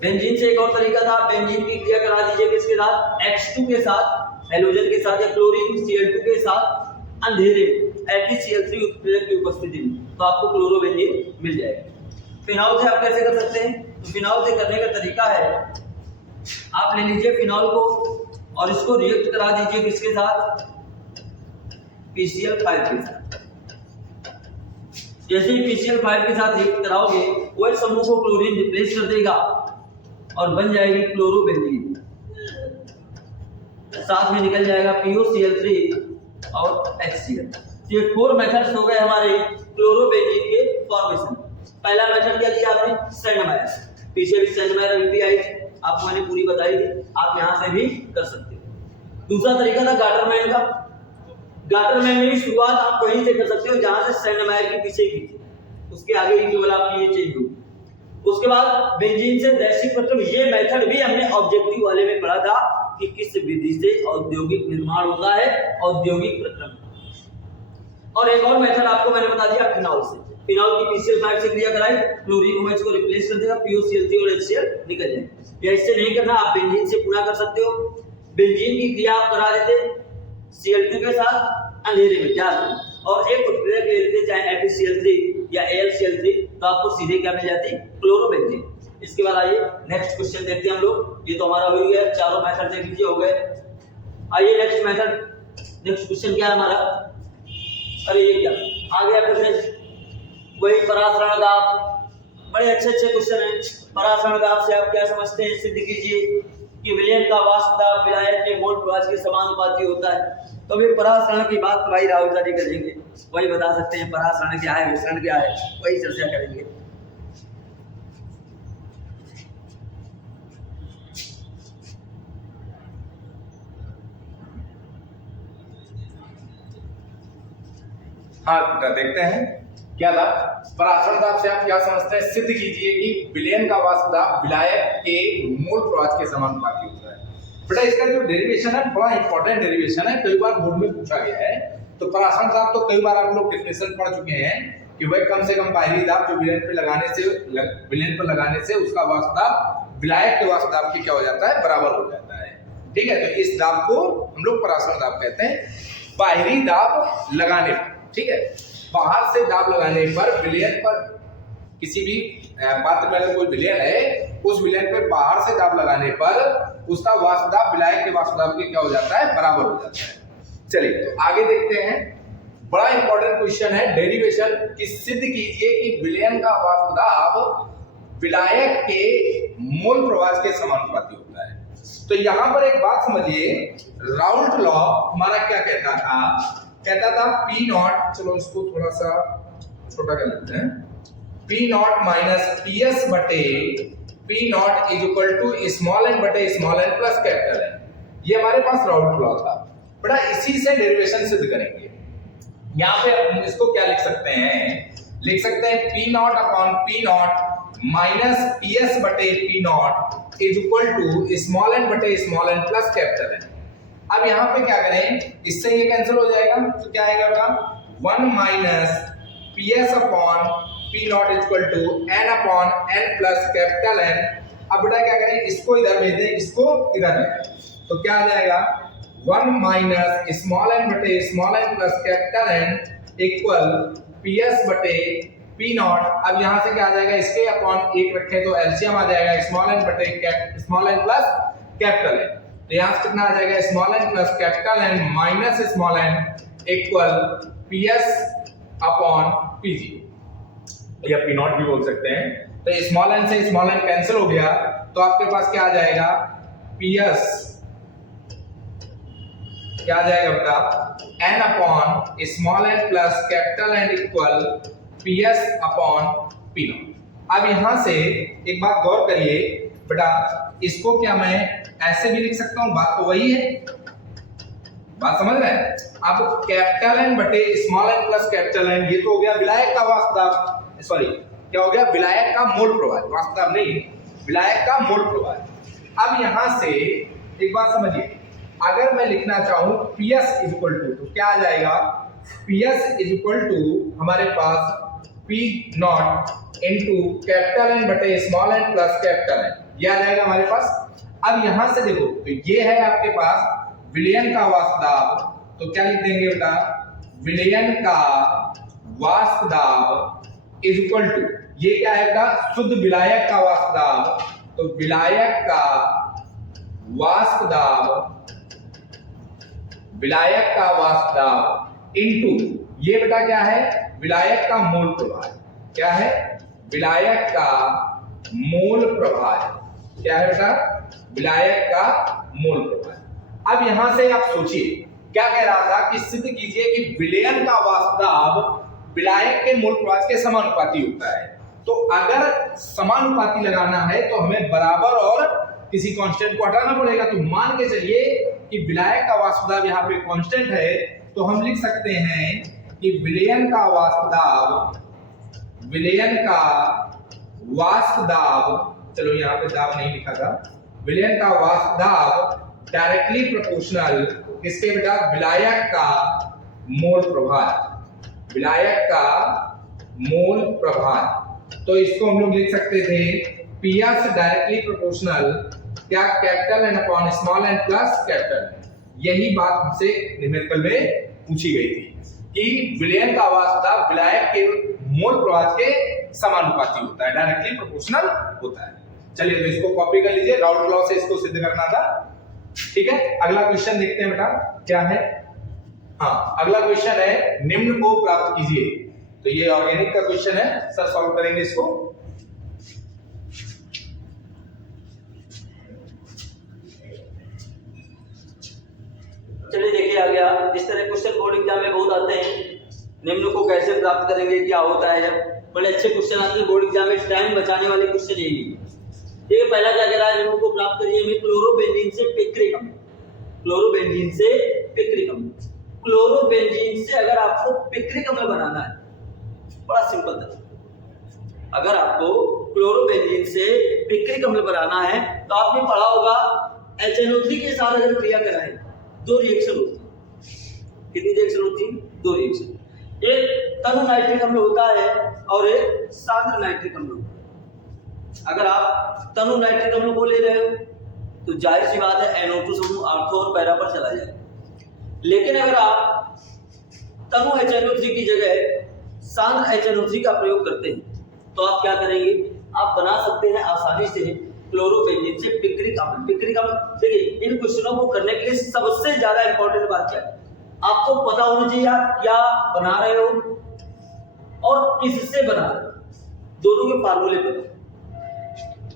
बेंजीन से एक और तरीका था, बेंजीन की क्रिया करा दीजिए किसके साथ, H2 के साथ, हेलोजन के साथ या क्लोरीन Cl2 के साथ अंधेरे FeCl3 उत्प्रेरक की उपस्थिति में, तो आपको क्लोरोबेंजीन मिल जाएगा। फिनॉल से आप कैसे कर सकते हैं, तो फिनॉल से करने का तरीका है, आप ले लीजिए फिनॉल को और इसको रिएक्ट करा दीजिए किसके साथ, PCl5 के साथ। जैसे ही PCl5 के साथ रिएक्ट कराओगे, OH समूह को क्लोरीन रिप्लेस कर देगा और बन जाएगी क्लोरोबेंजीन। साथ में निकल जाएगा POCl3 और HCl। ये 4 मेथड्स हो गए हमारे क्लोरोबेंजीन के फॉर्मेशन। पहला मेथड क्या दिया आपने, सैंडमायर। पीछे भी सैंडमायर अभी आई थी, आपको मैंने पूरी बताई थी, आप यहाँ से भी कर सकते हो। दूसरा तरीका था गाटरमैन का। गाटरमैन में भी शुरुआत आप वहीं से कर सकते हो जहां से सैंडमायर के पीछे की थी, उसके आगे ही केवल आपकी ये चेंज होगी। उसके बाद बेंजीन से दैशिक प्रक्रम, ये मेथड भी हमने ऑब्जेक्टिव वाले में पढ़ा था कि किस विधि से औद्योगिक निर्माण होता है, औद्योगिक प्रक्रम। और एक और मेथड आपको मैंने बता दिया फिनॉल से। फिनॉल की PCl5 से क्रिया कराई, क्लोरीन OH को रिप्लेस कर देगा, POCl3 और HCl निकल जाएगा। या इससे नहीं करना, आप बेंजीन से पूरा कर सकते हो। बेंजीन की क्रिया आप करा देते Cl2 के साथ अंधेरे में जाकर, और एक उत्प्रेरक ले लेते चाहे FeCl3 या AlCl3, तो आपको सीधे क्या मिल जाती, क्लोरोबेंजीन। इसके बाद आइए नेक्स्ट क्वेश्चन देखते हैं हम लोग। ये तो हमारा हो गया, चारों मेथड देख लीजिए, हो गए। आइए नेक्स्ट मेथड, नेक्स्ट क्वेश्चन क्या है हमारा, अरे ये क्या आ गया फिर वही परासरण दाब। बड़े अच्छे क्वेश्चन हैं। परासरण दाब से आप क्या समझते हैं, सिद्ध कीजिए कि विलयन का वाष्प दाब विलायक के मोल प्रवाह के समानुपाती होता है। तो अभी परासरण की बात भाई राहुल जी करेंगे, वही बता सकते हैं परासरण क्या है, विसरण क्या है, वही चर्चा करेंगे। हाँ देखते हैं क्या था। परासरण दाब से आप क्या समझते हैं, सिद्ध कीजिए कि विलयन का वाष्प दाब विलायक के मोल प्रवाह के समानुपाती होता है। बेटा इसका जो डेरिवेशन है बड़ा इंपॉर्टेंट डेरिवेशन है, कई बार बोर्ड में पूछा गया है। तो परासरण दाब तो कई बार आप लोग डेफिनेशन पढ़ चुके हैं कि वह कम से कम बाहरी दाब जो विलयन पर लगाने से उसका वाष्प दाब विलायक के वाष्प दाब के क्या हो जाता है, बराबर हो जाता है। ठीक है, तो इस दाब को हम लोग परासरण दाब कहते हैं, बाहरी दाब लगाने पर। ठीक है, बाहर से दाब लगाने पर विलयन पर, किसी भी पात्र में अगर कोई विलयन है, उस विलयन पे बाहर से दाब लगाने पर उसका वाष्प दाब विलायक के वाष्प दाब के क्या हो जाता है, बराबर हो जाता है। चलिए तो आगे देखते हैं, बड़ा इंपॉर्टेंट क्वेश्चन है डेरिवेशन की। सिद्ध कीजिए कि विलयन का वाष्प दाब विलायक के मोल प्रवाह के समानुपाती होता है। तो यहां पर एक बात समझिए, राउल्ट लॉ हमारा क्या कहता था P नॉट, चलो इसको थोड़ा सा छोटा कर लेते हैं, P नॉट माइनस PS बटे P nought is equal to small n बटे small n plus capital N। ये हमारे पास राउल्ट लॉ था। बड़ा इसी से डेरिवेशन सिद्ध करेंगे। यहाँ पे हम इसको क्या लिख सकते हैं, लिख सकते हैं P nought upon P nought minus PS बटे P nought is equal to small n बटे small n plus capital N। अब यहाँ पे क्या करें, इससे ये कैंसिल हो जाएगा, तो क्या आएगा बेटा 1 minus PS upon P nought equal to n upon n plus capital N। अब बेटा क्या करें, इसको इधर भेज दें, इसको इधर भेज, तो क्या आ जाएगा 1 माइनस स्मॉल n बटे small n plus capital N equal PS बटे P नॉट। अब यहाँ से क्या आ जाएगा, इसके अपॉन 1 रखें तो एलसीएम आ जाएगा स्मॉल n बटे small n plus capital N। तो यहाँ से कितना आ जाएगा, small n plus capital N minus small n equal PS upon P0 या P नॉट भी बोल सकते हैं। तो स्मॉल n से स्मॉल n कैंसिल हो गया, तो आपके पास क्या आ जाएगा, PS क्या आ जाएगा बेटा n upon small n plus capital N equal PS upon P not. अब यहां से एक बात गौर करिए बेटा, इसको क्या मैं ऐसे भी लिख सकता हूं, बात तो वही है, बात समझ रहे हैं। अब कैपिटल N बटे small n plus capital N, ये तो हो गया विलायक का वाष्प दाब, सॉरी क्या हो गया, विलायक का मोल प्रवाह, वाष्प दाब नहीं, विलायक का मोल प्रवाह। अब यहां से एक बात समझिए, अगर मैं लिखना चाहूं PS इज इक्वल टू, तो क्या आ जाएगा, PS इज इक्वल टू हमारे पास P not into capital N बटे small n plus capital N, ये आ जाएगा हमारे पास। अब यहां से देखो, तो ये है आपके पास विलयन का वाष्प दाब, तो क्या लिख देंगे बेटा, विलयन का वाष्प दाब इज इक्वल टू, ये क्या है बेटा, शुद्ध विलायक का वाष्प दाब, तो विलायक का वाष्प दाब, विलायक का वाष्प दाब इनटू, ये बेटा क्या है, विलायक का मोल प्रवाह, क्या है, विलायक का मोल प्रवाह। क्या है बेटा? विलायक का मोल प्रभार। अब यहां से आप सोचिए क्या कह रहा था कि सिद्ध कीजिए कि विलयन का वाष्प दाब विलायक के मोल प्रभार के समानुपाती होता है। तो अगर समानुपाती लगाना है तो हमें बराबर और किसी कांस्टेंट को हटाना पड़ेगा। तो मान के चलिए कि विलायक का वाष्प दाब यहाँ पे कांस्टेंट है, तो हम लिख सकते हैं कि विलयन का वाष्प दाब, चलो यहाँ पे दाब नहीं लिखा था, विलयन का वाष्प दाब डायरेक्टली प्रोपोर्शनल किसके बेटा? विलायक का मोल प्रभार, विलायक का मोल प्रभार। तो इसको हम लोग लिख सकते थे पीएस डायरेक्टली प्रोपोर्शनल क्या? Capital N upon small n plus capital. यही बात हमसे न्यूमेरिकल में पूछी गई थी कि विलयन का वाष्प दाब विलायक के मोल प्रभार के समानुपाती होता है, डायरेक्टली प्रोपोर्शनल होता है। चलिए तो इसको कॉपी कर लीजिए, राउल्ट लॉ से इसको सिद्ध करना था। ठीक है, अगला क्वेश्चन देखते हैं बेटा क्या है। हाँ, अगला क्वेश्चन है निम्न को प्राप्त कीजिए। तो ये ऑर्गेनिक का क्वेश्चन है, सर सॉल्व करेंगे इसको। चलिए देखिए आ गया। इस तरह क्वेश्चन बोर्ड एग्जाम में बहुत आते हैं। निम्न को कैसे प्राप्त करेंगे, क्या होता है, जब बड़े अच्छे क्वेश्चन आते हैं बोर्ड एग्जाम में, टाइम बचाने वाले क्वेश्चन यही है। देखिए पहला क्या कह रहा है, निम्न को प्राप्त करिए में क्लोरोबेंजीन से पिक्रिक अम्ल, क्लोरोबेंजीन से पिक्रिक अम्ल। क्लोरोबेंजीन से अगर आपको पिक्रिक अम्ल बनाना है, बड़ा सिंपल तरीका, अगर आपको क्लोरोबेंजीन से पिक्रिक अम्ल बनाना है तो आपने पढ़ा होगा HNO3 के साथ अगर क्रिया कराएं दो रिएक्शन होती है। कितनी रिएक्शन होती है? दो रिएक्शन। एक तनु नाइट्रिक अम्ल होता है और एक सांद्र नाइट्रिक अम्ल होता है। अगर आप तनु नाइट्रिक अम्ल को ले रहे हो तो जाहिर सी बात है NO2 समूह आर्थो और पैरा पर चला जाएगा। लेकिन अगर आप तनु HNO3 की जगह सांद्र HNO3 का प्रयोग करते हैं तो आप क्या करेंगे, आप बना सकते हैं आसानी से क्लोरोबेंजीन से पिक्रिक अम्ल। पिक्रिक अम्ल देखिए, इन क्वेश्चनों को करने के लिए सबसे ज्यादा इंपॉर्टेंट बात क्या है, आपको पता होना चाहिए आप क्या बना रहे हो और किससे बना रहे हो, दोनों के फार्मूले पता।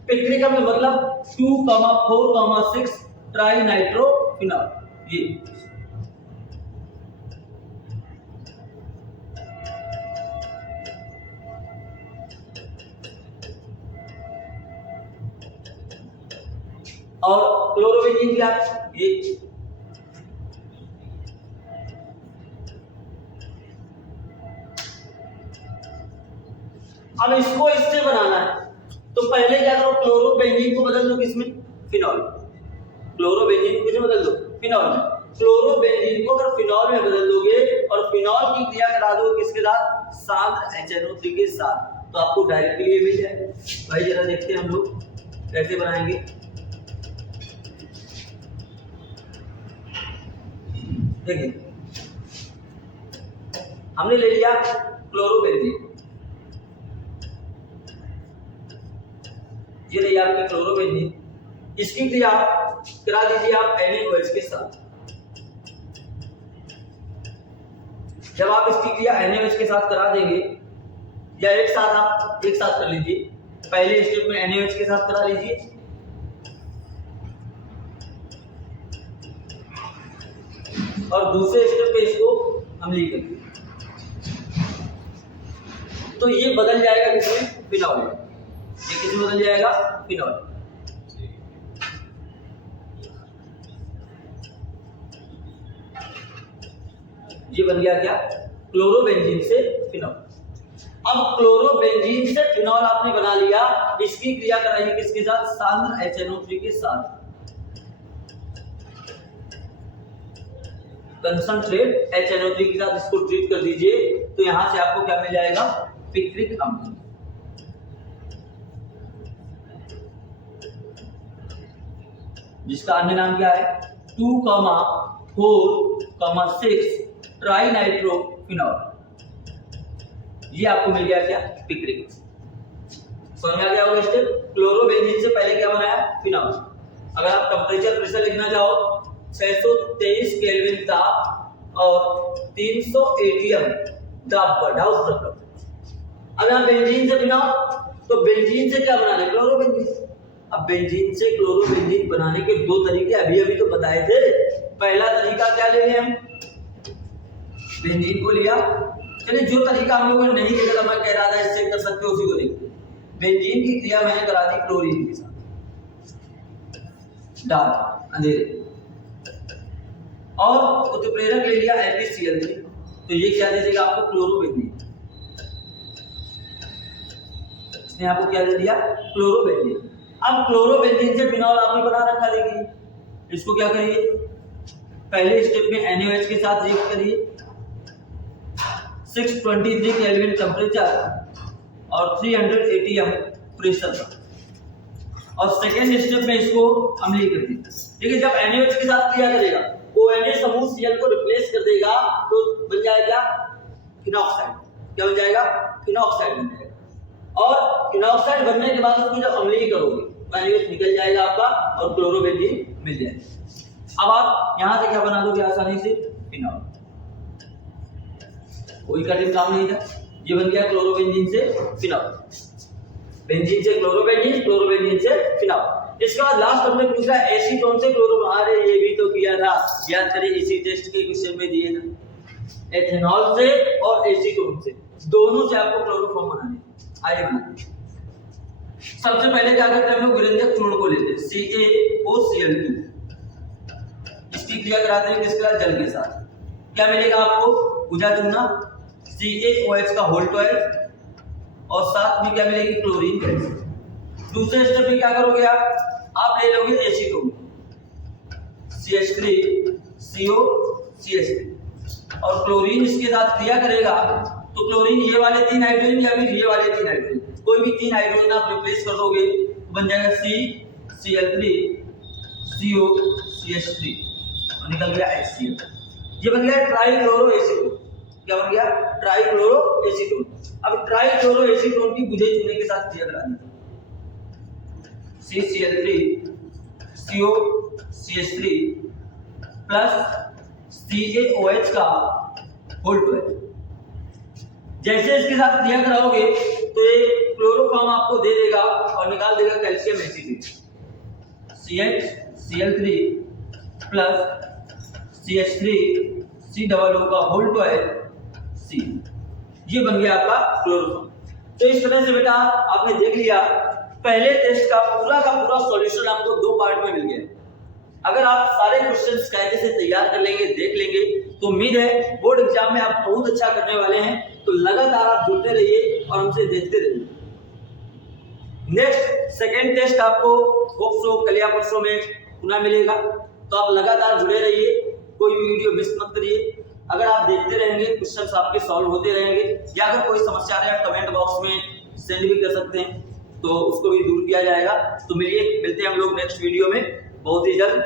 पिक्रिक अम्ल मतलब 2,4,6 ट्राई नाइट्रोफिनॉल। ये और क्लोरोबेंजीन क्या, ये अब इसको इससे बनाना है तो पहले क्या करो, क्लोरोबेंजीन को बदल दो किसमें? फिनॉल। क्लोरोबेंजीन को किसमें बदल दो? फिनॉल में। क्लोरोबेंजीन को अगर फिनॉल में बदल दोगे और फिनॉल की क्रिया करा दो किसके साथ? सांद्र HNO3 के साथ, तो आपको डायरेक्टली ये मिल जाएगा। भाई जरा देखते हैं हम लोग कैसे बनाएंगे। देखिए हमने ले लिया क्लोरोबेंजीन, ये रही आपकी क्लोरोबेंजीन, इसकी क्रिया करा दीजिए आप NaOH के साथ। जब आप इसकी क्रिया NaOH के साथ करा देंगे या एक साथ कर लीजिए, पहले स्टेप में NaOH के साथ करा लीजिए, और दूसरे स्टेप पे इसको अम्लीय कर दीजिए, तो ये बदल जाएगा किसमें? फिनॉल में। ये किसमें बदल जाएगा? फिनॉल। ये बन गया क्या? क्लोरोबेंजीन से फिनॉल। अब क्लोरोबेंजीन से फिनॉल आपने बना लिया, इसकी क्रिया कराइए किसके साथ? सांद्र HNO3 के साथ। कंसंट्रेट HNO3 के साथ इसको ट्रीट कर दीजिए, तो यहां से आपको क्या मिल जाएगा? पिक्रिक अम्ल। जिसका अन्य नाम क्या है? 2,4,6 ट्राई नाइट्रोफिनॉल। ये आपको मिल गया क्या? पिक्रिक। समझ में आ गया होगा स्टेप। क्लोरोबेंजीन से पहले क्या बनाया? फिनॉल। अगर आप टेम्परेचर प्रेशर लिखना चाहो 623 केल्विन ताप और 300 एटीएम दाब पर डाउस रखो। अब यहाँ बेंजीन से फिनॉल, तो बेंजीन से क्या बना रहे? क्लोरोबेंजीन। अब बेंजीन से क्लोरोबेंजीन बनाने के दो तरीके अभी अभी तो बताए थे। पहला तरीका क्या ले लिया हम, बेंजीन को लिया। चलिए जो तरीका हम लोगों ने नहीं देखा था, मैं कह रहा था इससे कर सकते हो, उसी को देखते। बेंजीन की क्रिया मैंने करा दी क्लोरीन के साथ, डार्क अंधेरे, और उत्प्रेरक ले लिया FeCl3, तो ये क्या दे देगा आपको, क्लोरोबेंजीन। इसने आपको क्या दे दिया, क्लोरोबेंजीन। अब क्लोरोबेंजीन से फिनॉल आपने बना रखा, देखिए इसको क्या करिए, पहले स्टेप में NaOH के साथ रिएक्ट करिए 623 केल्विन टेम्परेचर और 300 atm प्रेशर पर, और सेकेंड स्टेप में इसको अम्लीय कर दीजिए। देखिए जब NaOH के साथ क्रिया करेगा ONA समूह Cl को रिप्लेस कर देगा तो बन जाएगा फिनॉक्साइड। क्या बन जाएगा, फिनॉक्साइड बन जाएगा। और फिनॉक्साइड बनने के बाद उसको जब अम्लीय करोगे तो NaOH निकल जाएगा आपका और क्लोरोबेंजीन मिल जाएगा। अब आप यहां से क्या बना दोगे आसानी से, फिनॉल। कोई कठिन काम नहीं था, ये बन गया क्लोरोबेंजीन से फिनॉल, बेंजीन से क्लोरोबेंजीन, क्लोरोबेंजीन से फिनॉल। इसके बाद लास्ट हमने पूछा एसीटोन से क्लोरो, अरे ये भी तो किया था, याद करिए इसी टेस्ट के क्वेश्चन में दिए ना, एथेनॉल से और एसीटोन से, दोनों से आपको क्लोरोफॉर्म बनाने। आइए बनाते, सबसे पहले क्या करते हैं हम लोग, विरंजक चूर्ण को लेते हैं CaOCl2, इसकी क्रिया कराते हैं किसके साथ, जल के साथ। क्या मिलेगा आपको, बुझा चूना CaOH का होल 12 और साथ में क्या मिलेगी, क्लोरीन गैस। दूसरे स्टेप में क्या करोगे आप ले लोगे एसीटोन CH3CO CH3 और क्लोरीन इसके साथ क्रिया करेगा तो क्लोरीन ये वाले 3 हाइड्रोजन या फिर ये वाले 3 हाइड्रोजन, कोई भी 3 हाइड्रोजन आप रिप्लेस कर दोगे तो बन जाएगा CCl3 CO CH3 और निकल गया HCl। ये बन गया ट्राइक्लोरो एसीटोन। क्या बन गया, ट्राइक्लोरो एसीटोन। अब ट्राइक्लोरो एसीटोन की बुझे चूने के साथ क्रिया करा दी, CCl3 CO CH3 plus CaOH का होल 12। जैसे इसके साथ क्रिया कराओगे तो ये क्लोरोफॉर्म आपको दे देगा और निकाल देगा calcium acetate, CHCl3 plus CH3 COO का होल 12 C। ये बन गया आपका क्लोरोफॉर्म। तो इस तरह से बेटा आपने देख लिया, पहले टेस्ट का पूरा सॉल्यूशन आपको 2 पार्ट में मिल गया। अगर आप सारे क्वेश्चंस कायदे से तैयार कर लेंगे, देख लेंगे, तो उम्मीद है बोर्ड एग्जाम में आप बहुत अच्छा करने वाले हैं। तो लगातार आप जुड़ते रहिए और हमसे देखते रहिए। नेक्स्ट सेकंड टेस्ट आपको होप सो कल या परसों में पुनः मिलेगा, तो आप लगातार जुड़े रहिए, कोई भी वीडियो मिस मत करिए। अगर आप देखते रहेंगे क्वेश्चंस आपके सॉल्व होते रहेंगे, या अगर कोई समस्या है आप कमेंट बॉक्स में सेंड भी कर सकते हैं, तो उसको भी दूर किया जाएगा। तो मिलते हैं हम लोग नेक्स्ट वीडियो में बहुत ही जल्द।